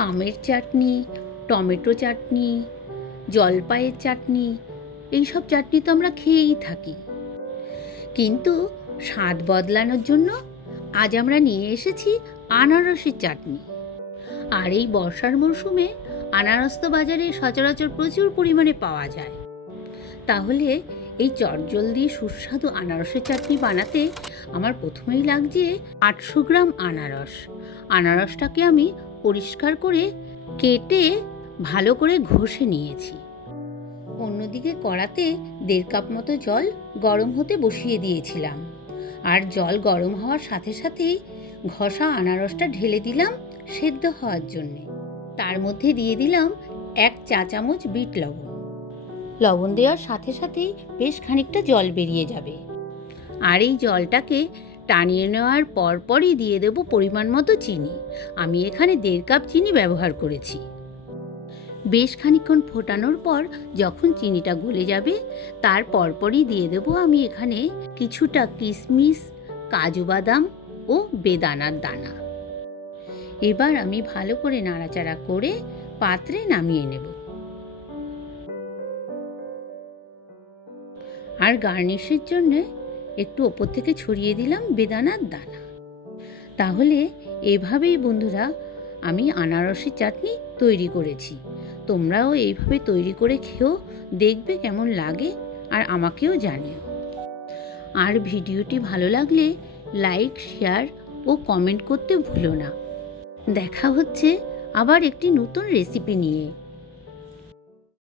আমের চাটনি, টমেটো চাটনি, জলপাইয়ের চাটনি, এইসব চাটনি তো আমরা খেয়েই থাকি। কিন্তু স্বাদ বদলানোর জন্য আজ আমরা নিয়ে এসেছি আনারসের চাটনি। আর এই বর্ষার মরশুমে আনারস তো বাজারে সচরাচর প্রচুর পরিমাণে পাওয়া যায়। তাহলে এই চটজলদি সুস্বাদু আনারসের চাটনি বানাতে আমার প্রথমেই লাগছে আটশো গ্রাম আনারস। আনারসটাকে আমি পরিষ্কার করে কেটে ভালো করে ঘষে নিয়েছি। অন্যদিকে কড়াতে দেড় কাপ মতো জল গরম হতে বসিয়ে দিয়েছিলাম। আর জল গরম হওয়ার সাথে সাথেই ঘষা আনারসটা ঢেলে দিলাম সেদ্ধ হওয়ার জন্যে। তার মধ্যে দিয়ে দিলাম এক চা চামচ বিট লবণ। লবণ দেওয়ার সাথে সাথেই বেশ খানিকটা জল বেরিয়ে যাবে। আর এই জলটাকে টানিয়ে নেওয়ার পরপরই দিয়ে দেব পরিমাণ মতো চিনি। আমি এখানে দেড় কাপ চিনি ব্যবহার করেছি। বেশ খানিকক্ষণ ফোটানোর পর যখন চিনিটা গলে যাবে, তার পরপরই দিয়ে দেব আমি এখানে কিছুটা কিশমিশ কাজু বাদাম ও বেদানার দানা। এবার আমি ভালো করে নাড়াচাড়া করে পাত্রে নামিয়ে নেব। আর গার্নিশের জন্য একটু ওপর থেকে ছড়িয়ে দিলাম বেদানার দানা। তাহলে এভাবেই বন্ধুরা আমি আনারসের চাটনি তৈরি করেছি। তোমরাও এইভাবে তৈরি করে খেও, দেখবে কেমন লাগে আর আমাকেও জানিও। আর ভিডিওটি ভালো লাগলে লাইক, শেয়ার ও কমেন্ট করতে ভুলো না। দেখা হচ্ছে আবার একটি নতুন রেসিপি নিয়ে।